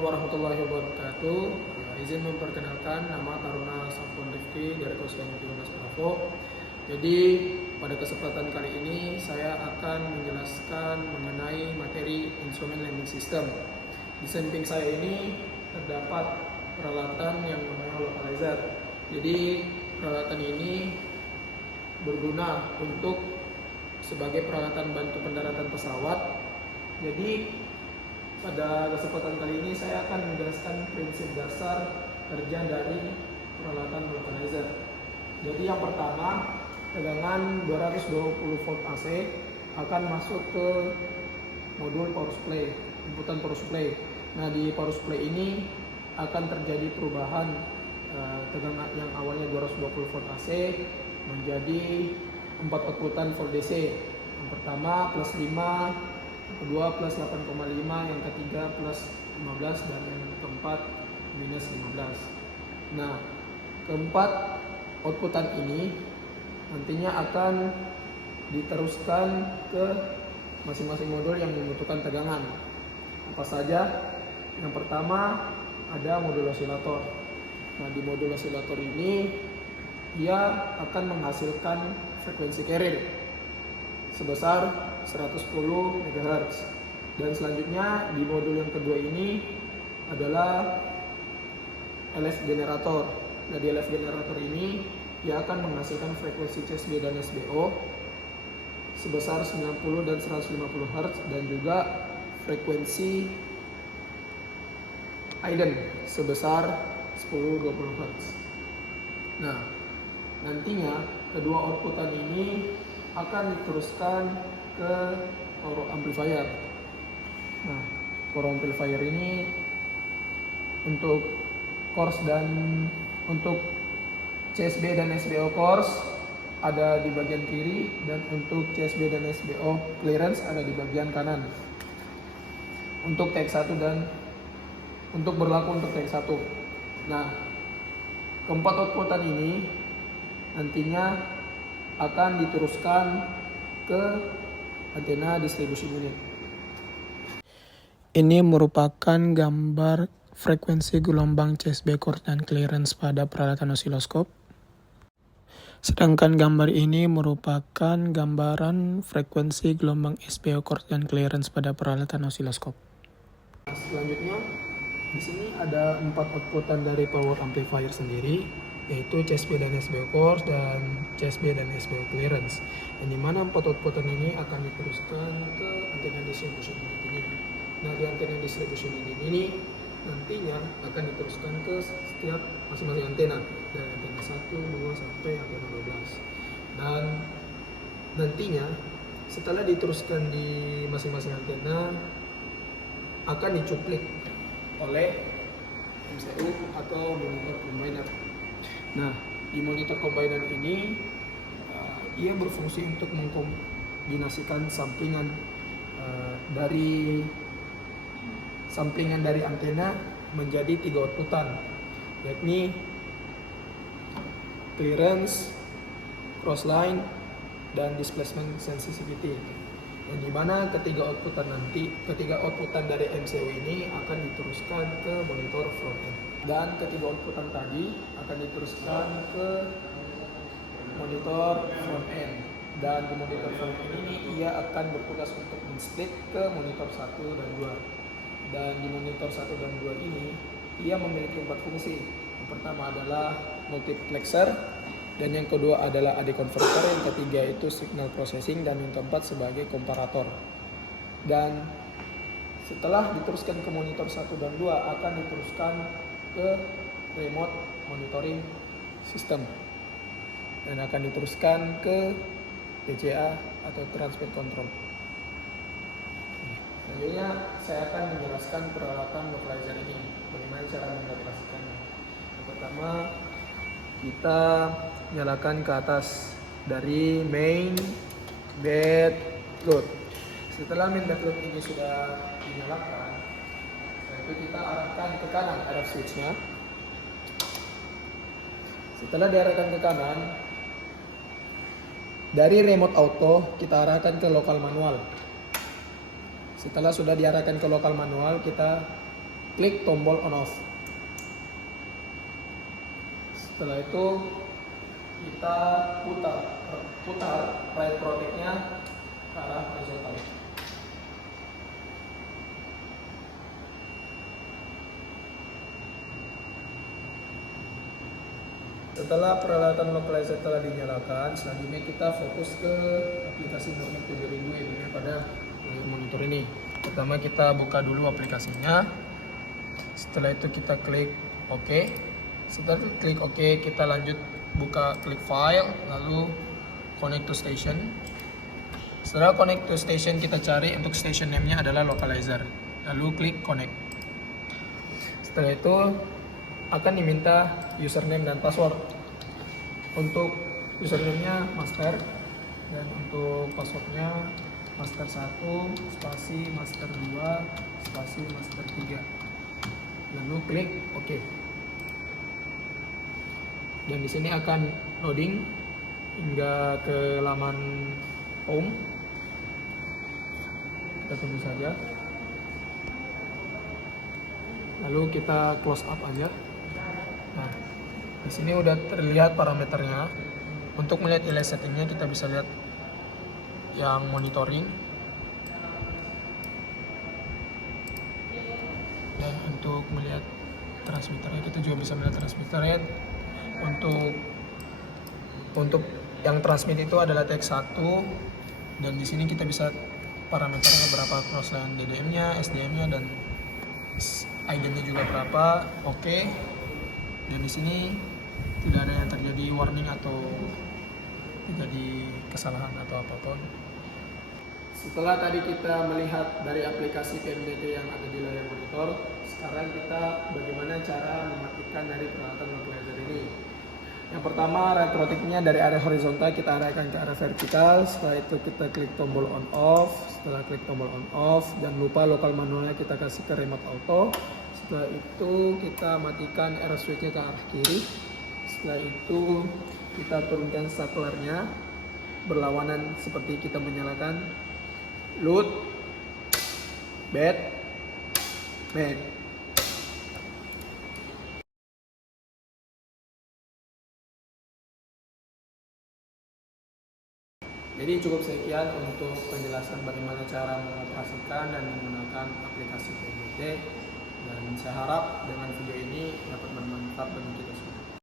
Assalamualaikum warahmatullahi wabarakatuh. Izin memperkenalkan, nama Taruna Safwan Rifki dari Kosgama 13 Bravo. Jadi pada kesempatan kali ini saya akan menjelaskan mengenai materi instrumen landing system. Di samping saya ini terdapat peralatan yang namanya localizer. Jadi peralatan ini berguna untuk sebagai peralatan bantu pendaratan pesawat. Jadi pada kesempatan kali ini saya akan menjelaskan prinsip dasar kerja dari peralatan localizer. Jadi yang pertama, tegangan 220 volt AC akan masuk ke modul power supply, inputan power supply. Nah, di power supply ini akan terjadi perubahan tegangan yang awalnya 220 volt AC menjadi 4 outputan volt DC. Yang pertama plus 5, kedua plus 8,5, yang ketiga plus 15, dan yang keempat minus 15. Nah, keempat outputan ini nantinya akan diteruskan ke masing-masing modul yang membutuhkan tegangan. Apa saja? Yang pertama ada modul osilator. Nah, di modul osilator ini ia akan menghasilkan frekuensi carrier sebesar 110 MHz. Dan selanjutnya di modul yang kedua ini adalah LF generator. Nah, di LF generator ini ia akan menghasilkan frekuensi CSB dan SBO sebesar 90 dan 150 Hz, dan juga frekuensi Aiden sebesar 10-20 Hz. Nah, nantinya kedua outputan ini akan diteruskan ke power amplifier. Nah, power amplifier ini untuk course dan untuk CSB dan SBO course ada di bagian kiri, dan untuk CSB dan SBO clearance ada di bagian kanan. Untuk TX1 dan untuk berlaku untuk TX1. Nah, keempat outputan ini nantinya akan diteruskan ke antena distribution unit. Ini merupakan gambar frekuensi gelombang CSB course dan clearance pada peralatan osiloskop. Sedangkan gambar ini merupakan gambaran frekuensi gelombang SBO course dan clearance pada peralatan osiloskop. Selanjutnya, di sini ada 4 outputan dari power amplifier sendiri, yaitu CSB dan SBO course dan CSB dan SBO clearance. Yang dimana 4 outputan ini akan diteruskan ke antena distribution unit ini. Nah, di antena distribution unit ini nantinya akan diteruskan ke setiap masing-masing antena, dari antena 1, 2 sampai antena 12. Dan nantinya setelah diteruskan di masing-masing antena akan dicuplik oleh MCU atau monitor combiner. Nah, di monitor combiner ini ia berfungsi untuk mengkombinasikan samplingan dari antena menjadi 3 outputan, yakni clearance, crossline, dan displacement sensitivity. Yang dimana ketiga outputan dari MCU ini akan diteruskan ke monitor front end, dan ketiga outputan tadi akan diteruskan ke monitor front end. Dan di monitor front end ini ia akan bertugas untuk men-split ke monitor 1 dan 2. Dan di monitor 1 dan 2 ini ia memiliki 4 fungsi. Yang pertama adalah multiplexer, dan yang kedua adalah AD converter, yang ketiga itu signal processing, dan yang keempat sebagai komparator. Dan setelah diteruskan ke monitor 1 dan 2 akan diteruskan ke remote monitoring system, dan akan diteruskan ke TCA atau transmit control. Selanjutnya saya akan menjelaskan peralatan localizer ini, bagaimana cara mengoperasikannya. Yang pertama, kita nyalakan ke atas dari main, bed, load. Setelah main, bed, load ini sudah dinyalakan, setelah itu kita arahkan ke kanan RF switch-nya. Setelah diarahkan ke kanan, dari remote auto kita arahkan ke lokal manual. Setelah sudah diarahkan ke lokal manual, kita klik tombol on off. Setelah itu kita putar right protect-nya ke arah horizontal. Setelah peralatan localizer telah dinyalakan, selanjutnya kita fokus ke aplikasi Normic 7000 ini pada monitor ini. Pertama kita buka dulu aplikasinya. Setelah itu kita klik OK. Setelah klik OK, kita lanjut buka klik file, lalu connect to station. Setelah connect to station, kita cari untuk station name-nya adalah localizer. Lalu klik connect. Setelah itu akan diminta username dan password. Untuk username-nya master dan untuk password-nya master 1 spasi master 2 spasi master 3. Lalu klik OK. Dan di sini akan loading hingga ke laman home. Kita tunggu saja. Lalu kita close up aja. Nah, di sini udah terlihat parameternya. Untuk melihat nilai settingnya kita bisa lihat yang monitoring. Dan untuk melihat transmitternya kita juga bisa melihat transmitternya. Untuk yang transmit itu adalah TX1 dan di sini kita bisa parameternya berapa crossline DDM-nya, SDM-nya dan ID-nya juga berapa. Oke. Dan di sini tidak ada yang terjadi warning atau terjadi kesalahan atau apapun. Setelah tadi kita melihat dari aplikasi PMDT yang ada di layar monitor, sekarang kita bagaimana cara mematikan dari peralatan localizer ini. Yang pertama, right protect-nya dari area horizontal kita arahkan ke arah vertikal. Setelah itu kita klik tombol on off. Setelah klik tombol on off, jangan lupa lokal manualnya kita kasih ke remote auto. Setelah itu kita matikan arrow switch-nya ke arah kiri. Setelah itu kita turunkan staplernya berlawanan seperti kita menyalakan load, bed, main. Jadi cukup sekian untuk penjelasan bagaimana cara mengoperasikan dan menggunakan aplikasi PMDT. Dan saya harap dengan video ini dapat bermanfaat bagi kita semua.